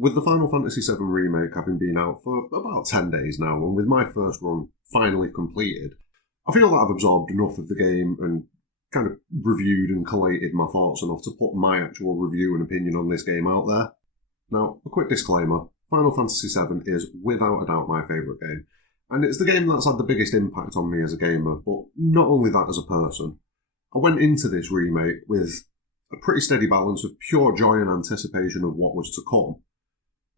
With the Final Fantasy VII Remake having been out for about 10 days now, and with my first run finally completed, I feel that I've absorbed enough of the game and kind of reviewed and collated my thoughts enough to put my actual review and opinion on this game out there. Now, a quick disclaimer, Final Fantasy VII is without a doubt my favourite game, and it's the game that's had the biggest impact on me as a gamer, but not only that as a person. I went into this remake with a pretty steady balance of pure joy and anticipation of what was to come,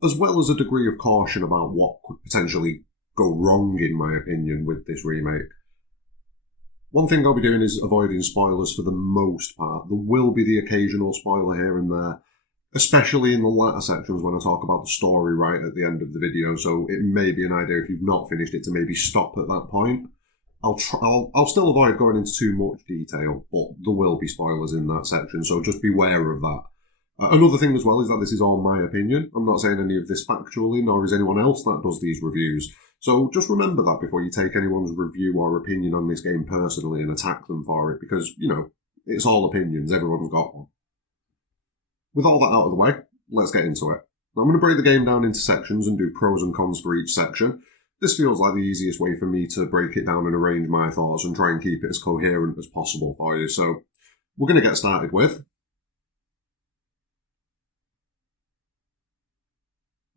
as well as a degree of caution about what could potentially go wrong, in my opinion, with this remake. One thing I'll be doing is avoiding spoilers for the most part. There will be the occasional spoiler here and there, especially in the latter sections when I talk about the story right at the end of the video, so it may be an idea if you've not finished it to maybe stop at that point. I'll still avoid going into too much detail, but there will be spoilers in that section, so just beware of that. Another thing as well is that this is all my opinion. I'm not saying any of this factually, nor is anyone else that does these reviews. So just remember that before you take anyone's review or opinion on this game personally and attack them for it, because, it's all opinions, everyone's got one. With all that out of the way, let's get into it. Now, I'm going to break the game down into sections and do pros and cons for each section. This feels like the easiest way for me to break it down and arrange my thoughts and try and keep it as coherent as possible for you. So we're going to get started with...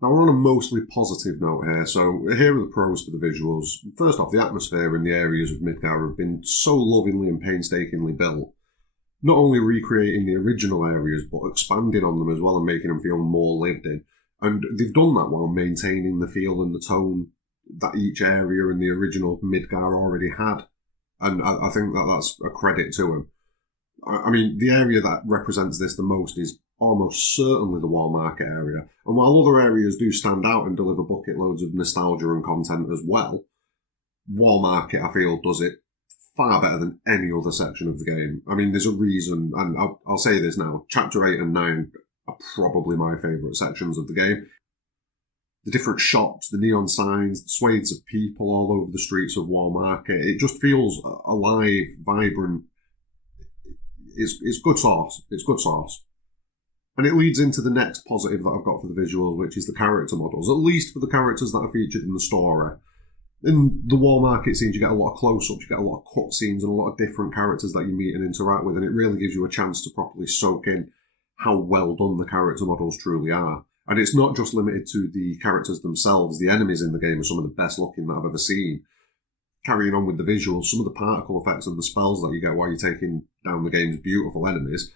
Now, we're on a mostly positive note here, so here are the pros for the visuals. First off, the atmosphere in the areas of Midgar have been so lovingly and painstakingly built, not only recreating the original areas, but expanding on them as well and making them feel more lived in. And they've done that while maintaining the feel and the tone that each area in the original Midgar already had. And I think that that's a credit to them. I mean, the area that represents this the most is almost certainly the Wall Market area. And while other areas do stand out and deliver bucket loads of nostalgia and content as well, Wall Market, I feel, does it far better than any other section of the game. I mean, there's a reason, and I'll say this now, Chapter 8 and 9 are probably my favourite sections of the game. The different shops, the neon signs, the swathes of people all over the streets of Wall Market, it just feels alive, vibrant. It's good sauce. It's good sauce. And it leads into the next positive that I've got for the visuals, which is the character models, at least for the characters that are featured in the story. In the Wall Market scenes, you get a lot of close-ups, you get a lot of cutscenes and a lot of different characters that you meet and interact with, and it really gives you a chance to properly soak in how well done the character models truly are. And it's not just limited to the characters themselves. The enemies in the game are some of the best looking that I've ever seen. Carrying on with the visuals, some of the particle effects and the spells that you get while you're taking down the game's beautiful enemies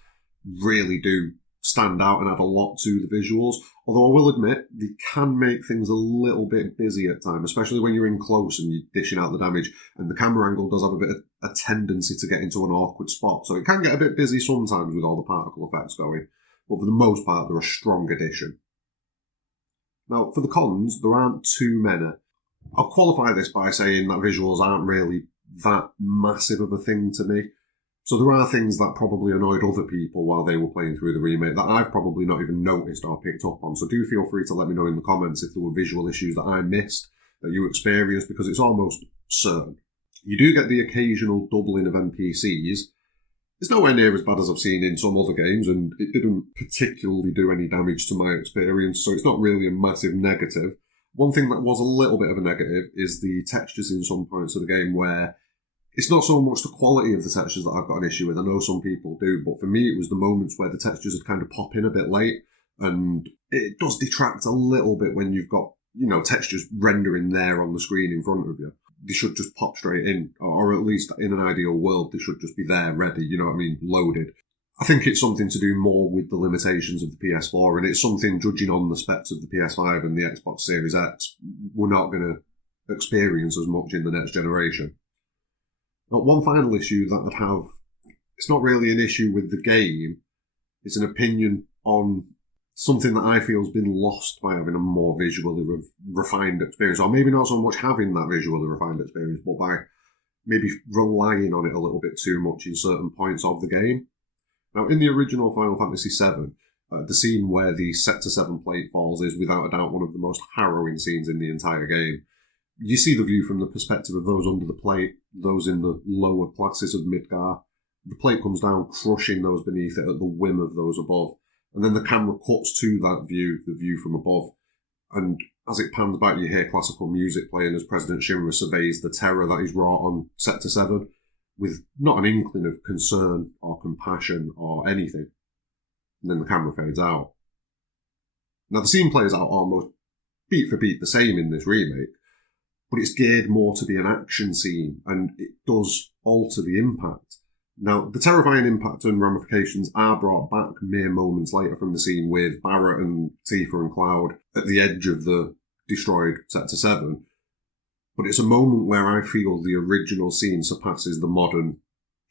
really do stand out and add a lot to the visuals. Although I will admit, they can make things a little bit busy at times, especially when you're in close and you're dishing out the damage, and the camera angle does have a bit of a tendency to get into an awkward spot. So it can get a bit busy sometimes with all the particle effects going, but for the most part, they're a strong addition. Now, for the cons, there aren't too many. I'll qualify this by saying that visuals aren't really that massive of a thing to me. So there are things that probably annoyed other people while they were playing through the remake that I've probably not even noticed or picked up on. So do feel free to let me know in the comments if there were visual issues that I missed, that you experienced, because it's almost certain. You do get the occasional doubling of NPCs. It's nowhere near as bad as I've seen in some other games, and it didn't particularly do any damage to my experience, so it's not really a massive negative. One thing that was a little bit of a negative is the textures in some points of the game where it's not so much the quality of the textures that I've got an issue with. I know some people do, but for me it was the moments where the textures would kind of pop in a bit late, and it does detract a little bit when you've got, textures rendering there on the screen in front of you. They should just pop straight in, or at least in an ideal world, they should just be there, ready, loaded. I think it's something to do more with the limitations of the PS4, and it's something, judging on the specs of the PS5 and the Xbox Series X, we're not going to experience as much in the next generation. Now, one final issue that I'd have, it's not really an issue with the game, it's an opinion on something that I feel has been lost by having a more visually refined experience, or maybe not so much having that visually refined experience, but by maybe relying on it a little bit too much in certain points of the game. Now, in the original Final Fantasy VII, the scene where the Sector 7 plate falls is without a doubt one of the most harrowing scenes in the entire game. You see the view from the perspective of those under the plate, those in the lower classes of Midgar. The plate comes down, crushing those beneath it at the whim of those above. and then the camera cuts to that view, the view from above, and as it pans back, you hear classical music playing as President Shinra surveys the terror that is wrought on Sector 7, with not an inkling of concern or compassion or anything. And then the camera fades out. Now, the scene plays out almost beat for beat the same in this remake, but it's geared more to be an action scene, and it does alter the impact. Now, the terrifying impact and ramifications are brought back mere moments later from the scene with Barrett and Tifa and Cloud at the edge of the destroyed Sector 7, but it's a moment where I feel the original scene surpasses the modern.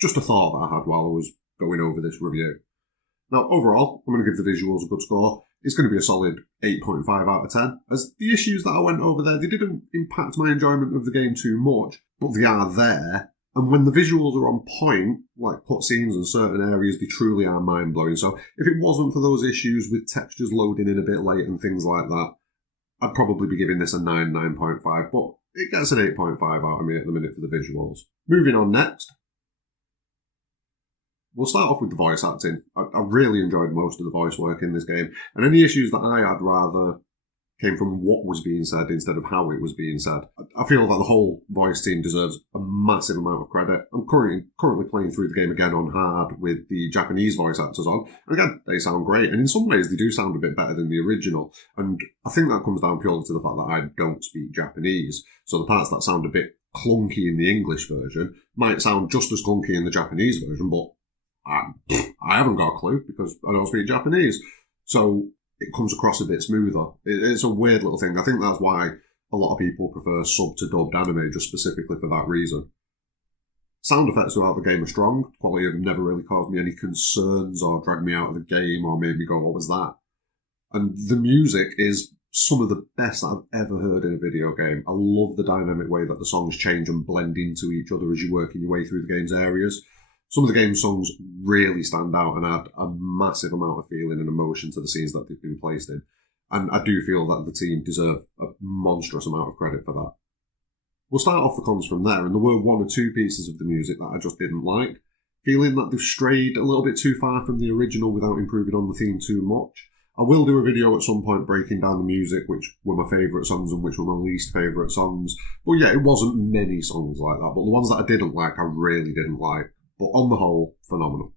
Just a thought that I had while I was going over this review. Now, overall, I'm going to give the visuals a good score. It's going to be a solid 8.5 out of 10, as the issues that I went over there, they didn't impact my enjoyment of the game too much, but they are there. And when the visuals are on point, like cutscenes and certain areas, they truly are mind-blowing. So if it wasn't for those issues with textures loading in a bit late and things like that, I'd probably be giving this a 9.5, but it gets an 8.5 out of me at the minute for the visuals. Moving on next, we'll start off with the voice acting. I really enjoyed most of the voice work in this game, and any issues that I had rather came from what was being said instead of how it was being said. I feel that the whole voice team deserves a massive amount of credit. I'm currently playing through the game again on hard with the Japanese voice actors on, and again, they sound great, and in some ways they do sound a bit better than the original, and I think that comes down purely to the fact that I don't speak Japanese, so the parts that sound a bit clunky in the English version might sound just as clunky in the Japanese version, but I haven't got a clue because I don't speak Japanese, so it comes across a bit smoother. It's a weird little thing. I think that's why a lot of people prefer sub to dubbed anime, just specifically for that reason. Sound effects throughout the game are strong. Quality have never really caused me any concerns or dragged me out of the game or made me go, what was that? And the music is some of the best I've ever heard in a video game. I love the dynamic way that the songs change and blend into each other as you work your way through the game's areas. Some of the game's songs really stand out and add a massive amount of feeling and emotion to the scenes that they've been placed in. And I do feel that the team deserve a monstrous amount of credit for that. We'll start off the cons from there, and there were one or two pieces of the music that I just didn't like. Feeling that they've strayed a little bit too far from the original without improving on the theme too much. I will do a video at some point breaking down the music, which were my favourite songs and which were my least favourite songs. But yeah, it wasn't many songs like that, but the ones that I didn't like, I really didn't like. But on the whole, phenomenal.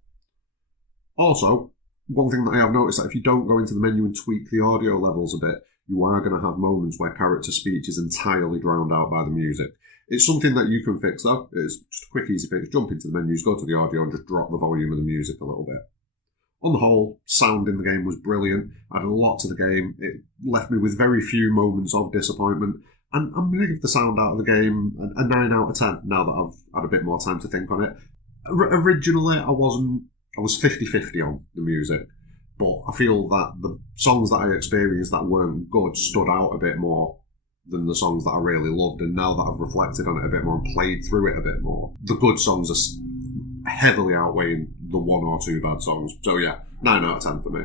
Also, one thing that I have noticed that if you don't go into the menu and tweak the audio levels a bit, you are going to have moments where character speech is entirely drowned out by the music. It's something that you can fix though. It's just a quick, easy fix. Jump into the menus, go to the audio and just drop the volume of the music a little bit. On the whole, sound in the game was brilliant. Added a lot to the game. It left me with very few moments of disappointment. And I'm going to give the sound out of the game a 9 out of 10 now that I've had a bit more time to think on it. Originally, I was 50-50 on the music, but I feel that the songs that I experienced that weren't good stood out a bit more than the songs that I really loved, and now that I've reflected on it a bit more and played through it a bit more, the good songs are heavily outweighing the one or two bad songs. So yeah, 9 out of 10 for me.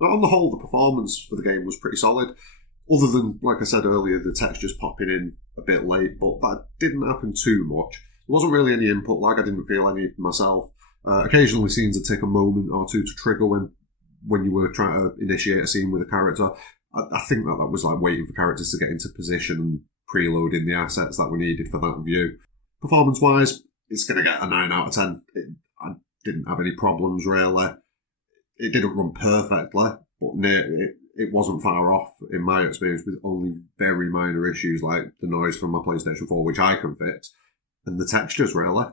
Now, on the whole, the performance for the game was pretty solid. Other than, like I said earlier, the textures popping in a bit late, but that didn't happen too much. There wasn't really any input lag, I didn't feel any myself. Occasionally scenes would take a moment or two to trigger when you were trying to initiate a scene with a character. I think that was like waiting for characters to get into position and preloading the assets that were needed for that view. Performance-wise, it's going to get a 9 out of 10. I didn't have any problems, really. It didn't run perfectly, but it wasn't far off, in my experience, with only very minor issues like the noise from my PlayStation 4, which I can fix, and the textures, really.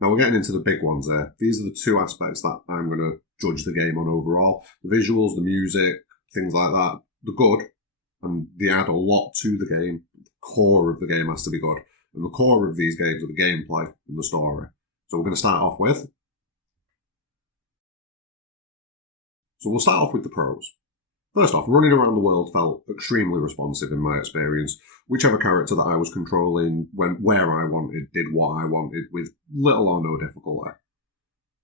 Now we're getting into the big ones there. These are the two aspects that I'm going to judge the game on overall. The visuals, the music, things like that, they're good, and they add a lot to the game. The core of the game has to be good, and the core of these games are the gameplay and the story. So we're going to start off with... So we'll start off with the pros. First off, running around the world felt extremely responsive in my experience. Whichever character that I was controlling went where I wanted, did what I wanted, with little or no difficulty.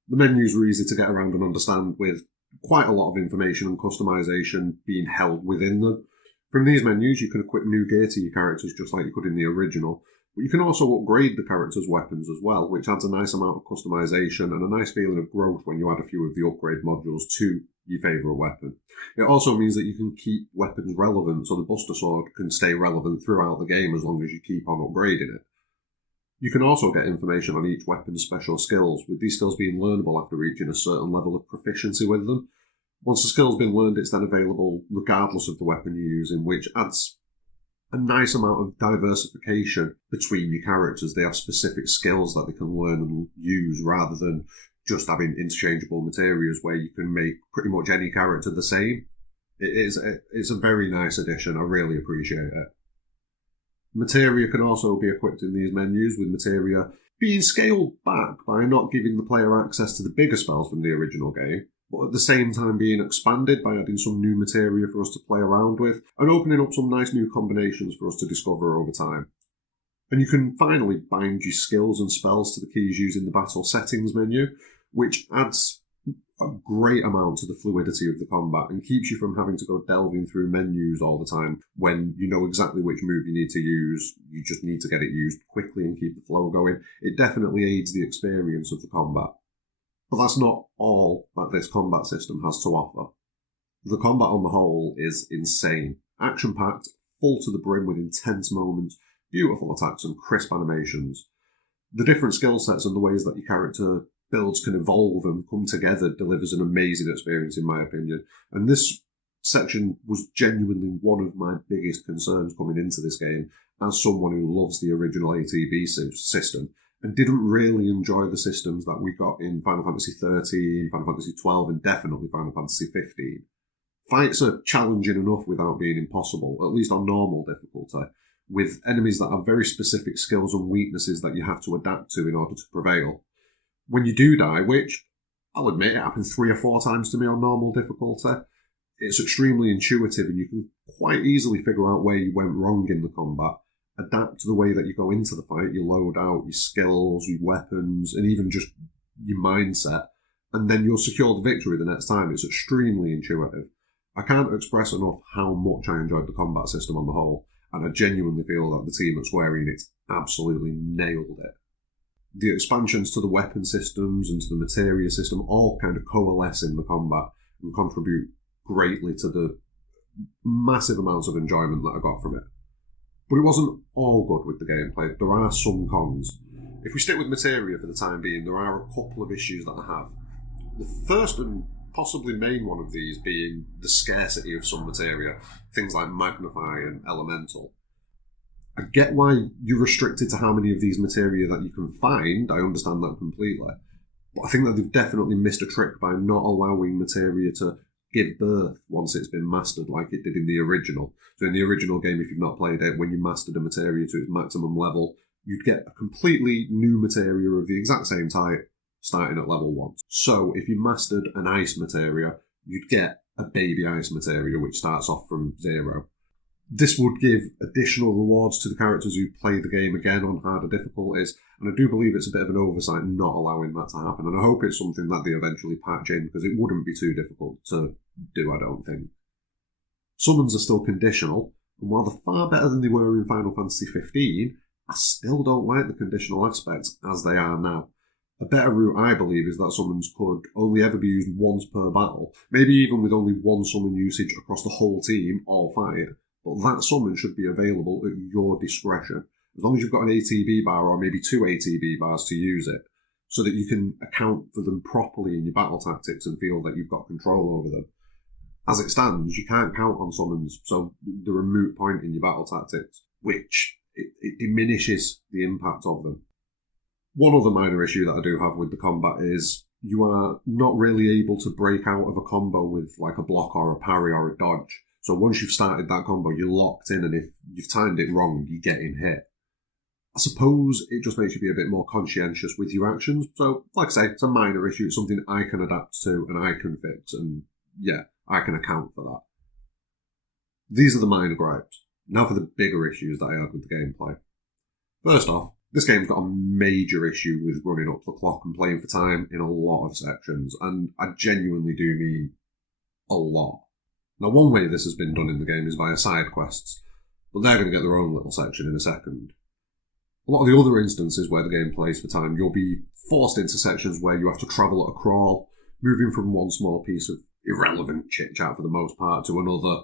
The menus were easy to get around and understand, with quite a lot of information and customization being held within them. From these menus, you can equip new gear to your characters just like you could in the original, But you can also upgrade the character's weapons as well, which adds a nice amount of customization and a nice feeling of growth when you add a few of the upgrade modules to your favourite weapon. It also means that you can keep weapons relevant, so the Buster Sword can stay relevant throughout the game as long as you keep on upgrading it. You can also get information on each weapon's special skills, with these skills being learnable after reaching a certain level of proficiency with them. Once the skill's been learned, it's then available regardless of the weapon you're using, which adds a nice amount of diversification between your characters. They have specific skills that they can learn and use rather than just having interchangeable materials where you can make pretty much any character the same. It's a very nice addition. I really appreciate it. Materia can also be equipped in these menus, with materia being scaled back by not giving the player access to the bigger spells from the original game, but at the same time being expanded by adding some new materia for us to play around with and opening up some nice new combinations for us to discover over time. And you can finally bind your skills and spells to the keys used in the battle settings menu, which adds a great amount to the fluidity of the combat and keeps you from having to go delving through menus all the time when you know exactly which move you need to use. You just need to get it used quickly and keep the flow going. It definitely aids the experience of the combat. But that's not all that this combat system has to offer. The combat on the whole is insane. Action-packed, full to the brim with intense moments, beautiful attacks and crisp animations. The different skill sets and the ways that your character builds can evolve and come together delivers an amazing experience, in my opinion. And this section was genuinely one of my biggest concerns coming into this game as someone who loves the original ATB system and didn't really enjoy the systems that we got in Final Fantasy XIII, Final Fantasy XII, and definitely Final Fantasy XV. Fights are challenging enough without being impossible, at least on normal difficulty, with enemies that have very specific skills and weaknesses that you have to adapt to in order to prevail. When you do die, which I'll admit it happened 3 or 4 times to me on normal difficulty, it's extremely intuitive and you can quite easily figure out where you went wrong in the combat, adapt to the way that you go into the fight, you load out your skills, your weapons, and even just your mindset, and then you'll secure the victory the next time. It's extremely intuitive. I can't express enough how much I enjoyed the combat system on the whole, and I genuinely feel that the team at Square Enix absolutely nailed it. The expansions to the weapon systems and to the materia system all kind of coalesce in the combat and contribute greatly to the massive amounts of enjoyment that I got from it. But it wasn't all good with the gameplay. There are some cons. If we stick with materia for the time being, there are a couple of issues that I have. The first and possibly main one of these being the scarcity of some materia, things like Magnify and Elemental. I get why you're restricted to how many of these materia that you can find. I understand that completely. But I think that they've definitely missed a trick by not allowing materia to give birth once it's been mastered like it did in the original. So in the original game, if you've not played it, when you mastered a materia to its maximum level, you'd get a completely new materia of the exact same type starting at level 1. So if you mastered an ice materia, you'd get a baby ice materia which starts off from 0. This would give additional rewards to the characters who play the game again on harder difficulties, and I do believe it's a bit of an oversight not allowing that to happen, and I hope it's something that they eventually patch in, because it wouldn't be too difficult to do, I don't think. Summons are still conditional, and while they're far better than they were in Final Fantasy XV, I still don't like the conditional aspects as they are now. A better route, I believe, is that summons could only ever be used once per battle, maybe even with only one summon usage across the whole team or fight. But that summon should be available at your discretion, as long as you've got an ATB bar or maybe 2 ATB bars to use it, so that you can account for them properly in your battle tactics and feel that you've got control over them. As it stands, you can't count on summons, so they're a moot point in your battle tactics, which it diminishes the impact of them. One other minor issue that I do have with the combat is you are not really able to break out of a combo with like a block or a parry or a dodge. So once you've started that combo, you're locked in, and if you've timed it wrong, you're getting hit. I suppose it just makes you be a bit more conscientious with your actions. So, like I say, it's a minor issue. It's something I can adapt to and I can fix. And yeah, I can account for that. These are the minor gripes. Now for the bigger issues that I had with the gameplay. First off, this game's got a major issue with running up the clock and playing for time in a lot of sections. And I genuinely do mean a lot. Now, one way this has been done in the game is via side quests, but they're going to get their own little section in a second. A lot of the other instances where the game plays for time, you'll be forced into sections where you have to travel at a crawl, moving from one small piece of irrelevant chit-chat for the most part to another.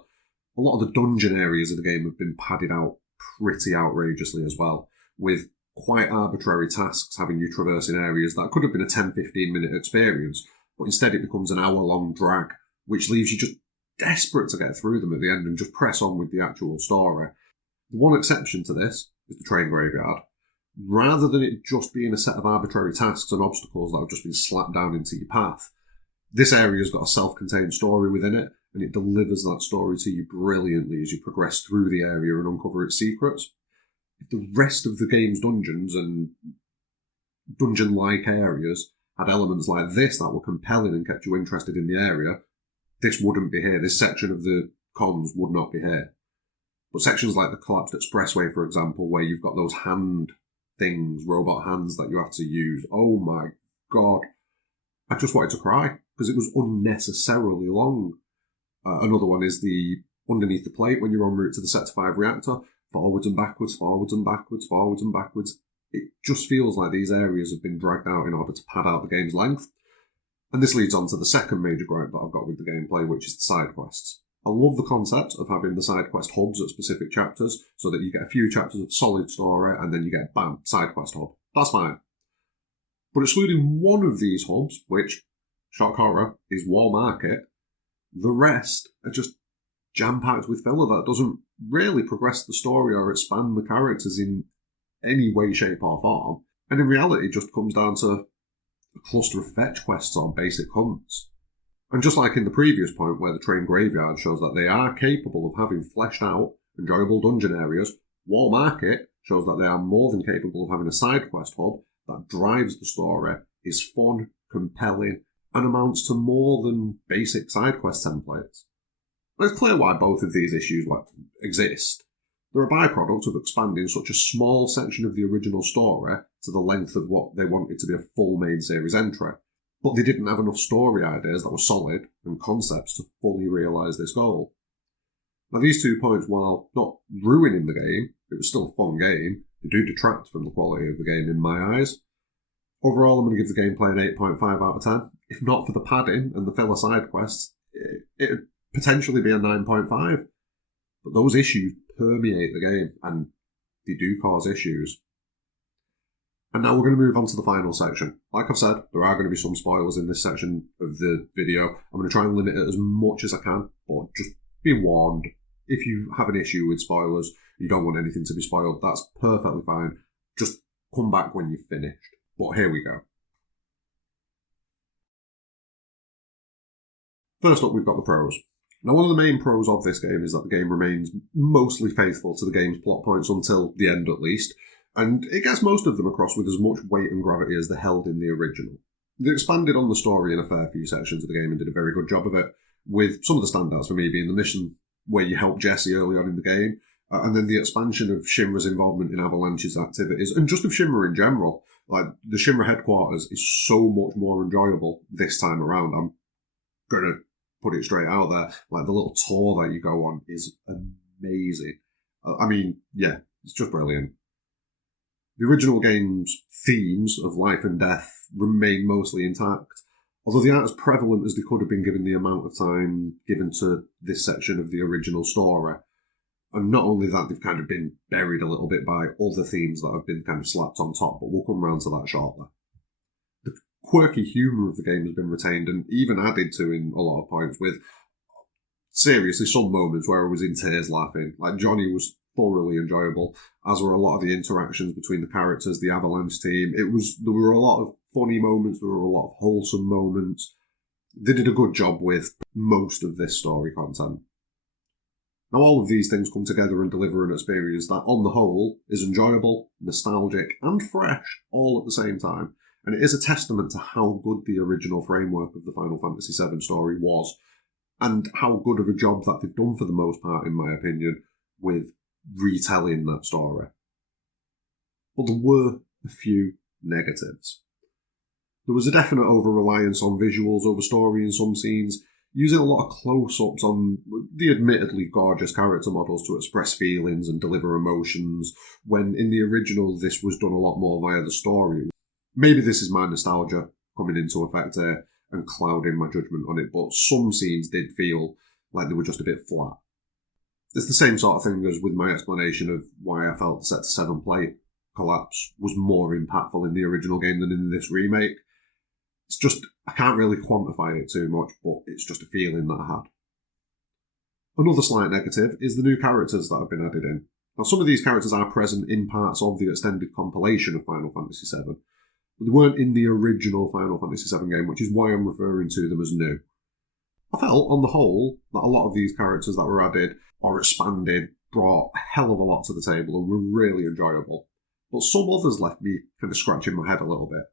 A lot of the dungeon areas of the game have been padded out pretty outrageously as well, with quite arbitrary tasks having you traversing areas that could have been a 10-15 minute experience, but instead it becomes an hour-long drag, which leaves you just desperate to get through them at the end and just press on with the actual story. The one exception to this is the train graveyard. Rather than it just being a set of arbitrary tasks and obstacles that have just been slapped down into your path, this area's got a self-contained story within it, and it delivers that story to you brilliantly as you progress through the area and uncover its secrets. If the rest of the game's dungeons and dungeon-like areas had elements like this that were compelling and kept you interested in the area, this wouldn't be here. This section of the cons would not be here. But sections like the Collapsed Expressway, for example, where you've got those hand things, robot hands that you have to use, oh my god. I just wanted to cry, because it was unnecessarily long. Another one is the underneath the plate when you're en route to the Sector 5 reactor. Forwards and backwards, forwards and backwards, forwards and backwards. It just feels like these areas have been dragged out in order to pad out the game's length. And this leads on to the second major gripe that I've got with the gameplay, which is the side quests. I love the concept of having the side quest hubs at specific chapters, so that you get a few chapters of solid story and then you get, bam, side quest hub. That's fine. But excluding one of these hubs, which, shock horror, is Wall Market, the rest are just jam-packed with filler that doesn't really progress the story or expand the characters in any way, shape or form. And in reality, it just comes down to a cluster of fetch quests or basic hunts. And just like in the previous point where the train graveyard shows that they are capable of having fleshed out, enjoyable dungeon areas, Wall Market shows that they are more than capable of having a side quest hub that drives the story, is fun, compelling, and amounts to more than basic side quest templates. It's clear why both of these issues exist. They're a byproduct of expanding such a small section of the original story to the length of what they wanted to be a full main series entry. But they didn't have enough story ideas that were solid and concepts to fully realise this goal. Now these 2 points, while not ruining the game, it was still a fun game, they do detract from the quality of the game in my eyes. Overall, I'm going to give the gameplay an 8.5 out of 10. If not for the padding and the filler side quests, it'd potentially be a 9.5. But those issues permeate the game, and they do cause issues. And now we're going to move on to the final section. Like I've said, there are going to be some spoilers in this section of the video. I'm going to try and limit it as much as I can, but just be warned. If you have an issue with spoilers, you don't want anything to be spoiled, that's perfectly fine. Just come back when you've finished. But here we go. First up, we've got the pros. Now, one of the main pros of this game is that the game remains mostly faithful to the game's plot points until the end, at least, and it gets most of them across with as much weight and gravity as they held in the original. They expanded on the story in a fair few sections of the game and did a very good job of it, with some of the standouts for me being the mission where you help Jesse early on in the game, and then the expansion of Shinra's involvement in Avalanche's activities, and just of Shinra in general. Like, the Shinra headquarters is so much more enjoyable this time around. I'm going to put it straight out there. Like, the little tour that you go on is amazing. I mean, yeah, it's just brilliant. The original game's themes of life and death remain mostly intact, although they aren't as prevalent as they could have been given the amount of time given to this section of the original story. And not only that, they've kind of been buried a little bit by other themes that have been kind of slapped on top, but we'll come round to that shortly. The quirky humour of the game has been retained and even added to in a lot of points, with seriously some moments where I was in tears laughing. Like, Johnny was thoroughly enjoyable, as were a lot of the interactions between the characters, the Avalanche team. There were a lot of funny moments, there were a lot of wholesome moments. They did a good job with most of this story content. Now, all of these things come together and deliver an experience that, on the whole, is enjoyable, nostalgic, and fresh all at the same time. And it is a testament to how good the original framework of the Final Fantasy VII story was, and how good of a job that they've done for the most part, in my opinion, with retelling that story. But there were a few negatives. There was a definite over-reliance on visuals over story in some scenes. using a lot of close-ups on the admittedly gorgeous character models to express feelings and deliver emotions, when in the original this was done a lot more via the story. Maybe this is my nostalgia coming into effect here and clouding my judgment on it, but some scenes did feel like they were just a bit flat. It's the same sort of thing as with my explanation of why I felt the Sector 7 plate collapse was more impactful in the original game than in this remake. It's just, I can't really quantify it too much, but it's just a feeling that I had. Another slight negative is the new characters that have been added in. Now, some of these characters are present in parts of the extended compilation of Final Fantasy VII, but they weren't in the original Final Fantasy VII game, which is why I'm referring to them as new. I felt, on the whole, that a lot of these characters that were added or expanded brought a hell of a lot to the table and were really enjoyable. But some others left me kind of scratching my head a little bit.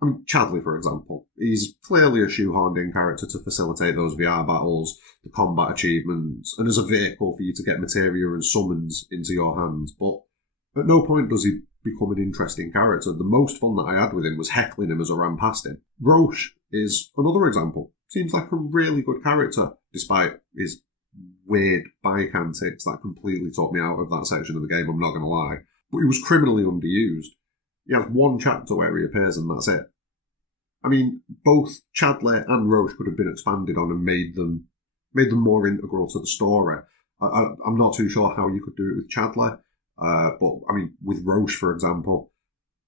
I mean, Chadley, for example. He's clearly a shoehorned in character to facilitate those VR battles, the combat achievements, and as a vehicle for you to get materia and summons into your hands. But at no point does he become an interesting character. The most fun that I had with him was heckling him as I ran past him. Roche is another example. Seems like a really good character, despite his weird bike antics that completely took me out of that section of the game, I'm not going to lie. But he was criminally underused. He has one chapter where he appears and that's it. I mean, both Chadley and Roche could have been expanded on and made them more integral to the story. I'm not too sure how you could do it with Chadley, but I mean, with Roche, for example,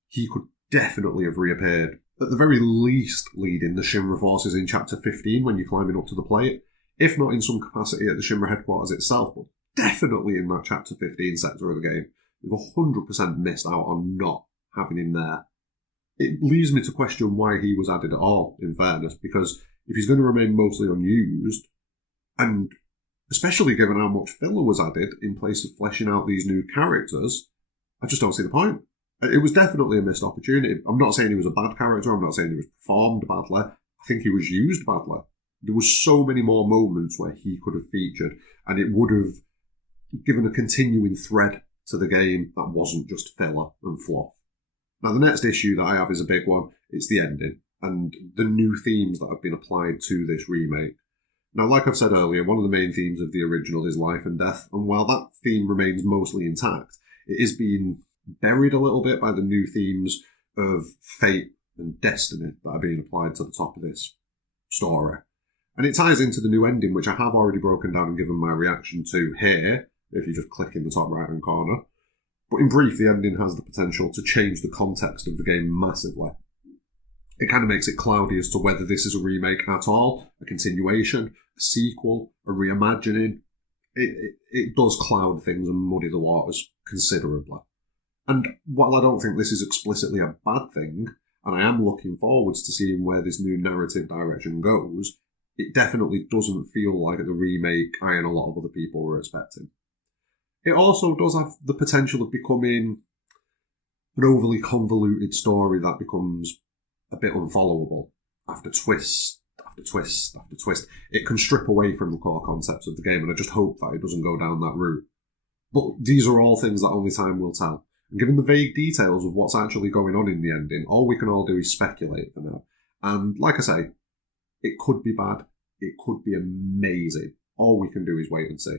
he could definitely have reappeared. At the very least, leading the Shinra forces in Chapter 15 when you're climbing up to the plate, if not in some capacity at the Shinra headquarters itself, but definitely in that Chapter 15 sector of the game. We've 100% missed out on not having him there. It leaves me to question why he was added at all, in fairness, because if he's going to remain mostly unused, and especially given how much filler was added in place of fleshing out these new characters, I just don't see the point. It was definitely a missed opportunity. I'm not saying he was a bad character, I'm not saying he was performed badly, I think he was used badly. There was so many more moments where he could have featured, and it would have given a continuing thread to the game that wasn't just filler and fluff. Now, the next issue that I have is a big one. It's the ending and the new themes that have been applied to this remake. Now, like I've said earlier, one of the main themes of the original is life and death, and while that theme remains mostly intact, it is being buried a little bit by the new themes of fate and destiny that are being applied to the top of this story. And it ties into the new ending, which I have already broken down and given my reaction to here, if you just click in the top right-hand corner. But in brief, the ending has the potential to change the context of the game massively. It kind of makes it cloudy as to whether this is a remake at all, a continuation, a sequel, a reimagining. It does cloud things and muddy the waters considerably. And while I don't think this is explicitly a bad thing, and I am looking forwards to seeing where this new narrative direction goes, it definitely doesn't feel like the remake I and a lot of other people were expecting. It also does have the potential of becoming an overly convoluted story that becomes a bit unfollowable after twist after twist after twist. It can strip away from the core concepts of the game, and I just hope that it doesn't go down that route. But these are all things that only time will tell. And given the vague details of what's actually going on in the ending, all we can all do is speculate for now. And like I say, it could be bad, it could be amazing. All we can do is wait and see.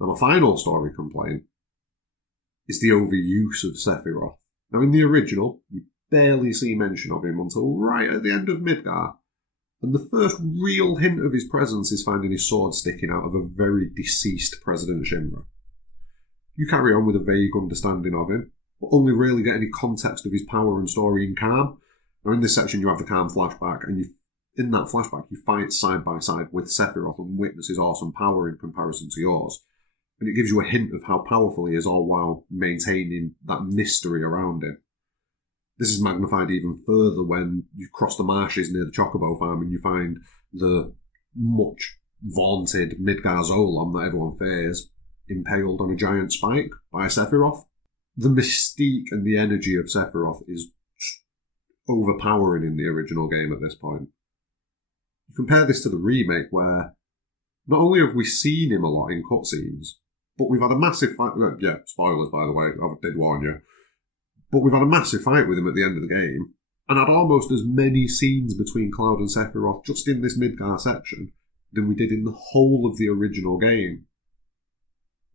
Now, my final story complaint is the overuse of Sephiroth. Now, in the original, you barely see mention of him until right at the end of Midgar, and the first real hint of his presence is finding his sword sticking out of a very deceased President Shinra. You carry on with a vague understanding of him, but only really get any context of his power and story in Calm. Now, in this section, you have the Calm flashback, and in that flashback, you fight side by side with Sephiroth and witness his awesome power in comparison to yours. And it gives you a hint of how powerful he is, all while maintaining that mystery around him. This is magnified even further when you cross the marshes near the Chocobo farm and you find the much vaunted Midgar Zolom that everyone fears impaled on a giant spike by Sephiroth. The mystique and the energy of Sephiroth is overpowering in the original game at this point. You compare this to the remake, where not only have we seen him a lot in cutscenes, but we've had a massive fight. Yeah, spoilers, by the way, I did warn you. But we've had a massive fight with him at the end of the game, and had almost as many scenes between Cloud and Sephiroth just in this Midgar section than we did in the whole of the original game.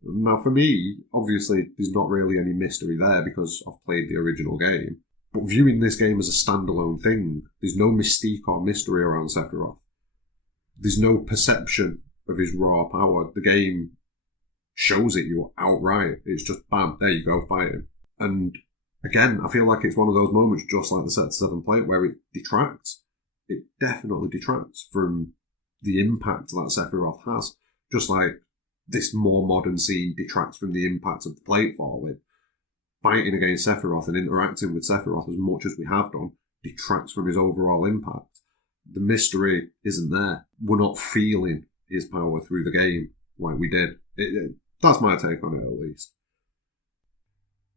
Now for me, obviously there's not really any mystery there because I've played the original game, but viewing this game as a standalone thing, there's no mystique or mystery around Sephiroth. There's no perception of his raw power. The game shows it you outright. It's just bam, there you go, fight him. And again, I feel like it's one of those moments, just like the Sector 7 plate, where it detracts. It definitely detracts from the impact that Sephiroth has. Just like this more modern scene detracts from the impact of the plate falling. Fighting against Sephiroth and interacting with Sephiroth as much as we have done detracts from his overall impact. The mystery isn't there. We're not feeling his power through the game like we did. That's my take on it, at least.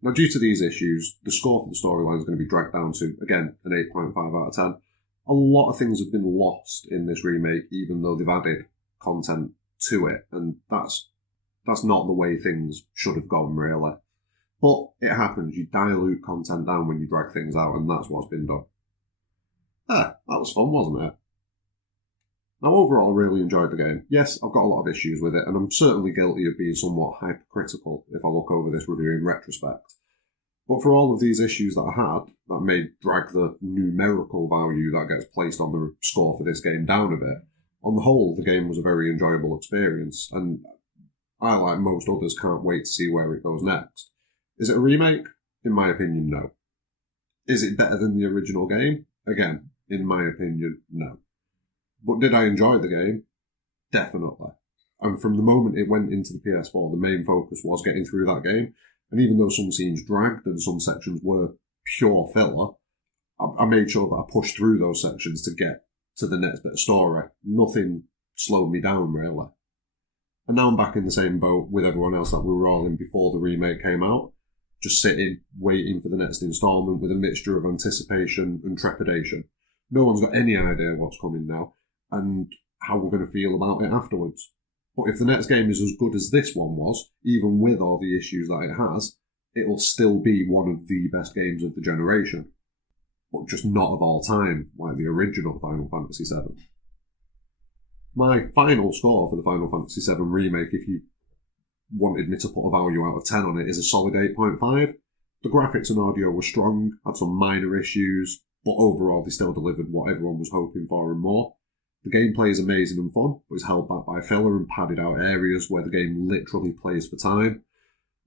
Now, due to these issues, the score for the storyline is going to be dragged down to, again, an 8.5 out of 10. A lot of things have been lost in this remake, even though they've added content to it, and that's not the way things should have gone, really. But it happens. You dilute content down when you drag things out, and that's what's been done. That was fun, wasn't it? Now, overall, I really enjoyed the game. Yes, I've got a lot of issues with it, and I'm certainly guilty of being somewhat hypercritical if I look over this review in retrospect. But for all of these issues that I had, that may drag the numerical value that gets placed on the score for this game down a bit, on the whole, the game was a very enjoyable experience, and I, like most others, can't wait to see where it goes next. Is it a remake? In my opinion, no. Is it better than the original game? Again, in my opinion, no. But did I enjoy the game? Definitely. And from the moment it went into the PS4, the main focus was getting through that game. And even though some scenes dragged and some sections were pure filler, I made sure that I pushed through those sections to get to the next bit of story. Nothing slowed me down, really. And now I'm back in the same boat with everyone else that we were all in before the remake came out. Just sitting, waiting for the next instalment with a mixture of anticipation and trepidation. No one's got any idea what's coming now and how we're going to feel about it afterwards. But if the next game is as good as this one was, even with all the issues that it has, it'll still be one of the best games of the generation. But just not of all time, like the original Final Fantasy VII. My final score for the Final Fantasy VII Remake, if you wanted me to put a value out of 10 on it, is a solid 8.5. The graphics and audio were strong, had some minor issues, but overall they still delivered what everyone was hoping for and more. The gameplay is amazing and fun, but is held back by filler and padded out areas where the game literally plays for time.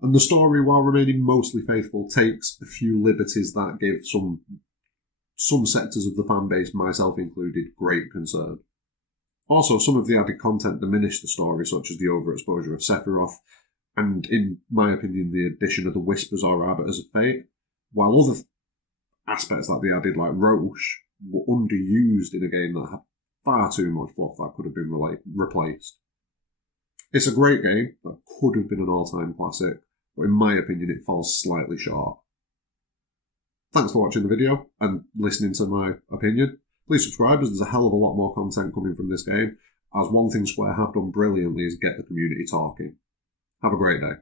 And the story, while remaining mostly faithful, takes a few liberties that give some sectors of the fanbase, myself included, great concern. Also, some of the added content diminished the story, such as the overexposure of Sephiroth, and, in my opinion, the addition of the Whispers or Arbiters of Fate, while other aspects that they added, like Roche, were underused in a game that had far too much fluff that could have been replaced. It's a great game that could have been an all-time classic, but in my opinion it falls slightly short. Thanks for watching the video and listening to my opinion. Please subscribe, as there's a hell of a lot more content coming from this game, as one thing Square have done brilliantly is get the community talking. Have a great day.